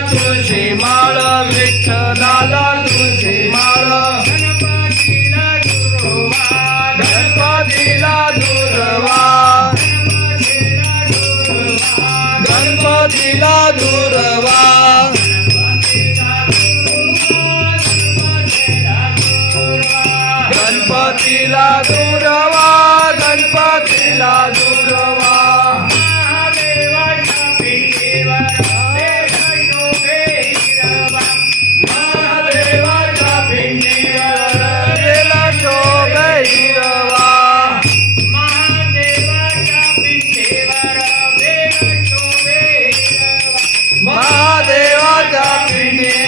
तुळशी माळ विठ्ठलाला तुळशी माळ गणपतीला दुर्वा गणपतीला दुर्वा गणपतीला दुर्वा गणपतीला दुर्वा महादेवाच्या पिंडीवर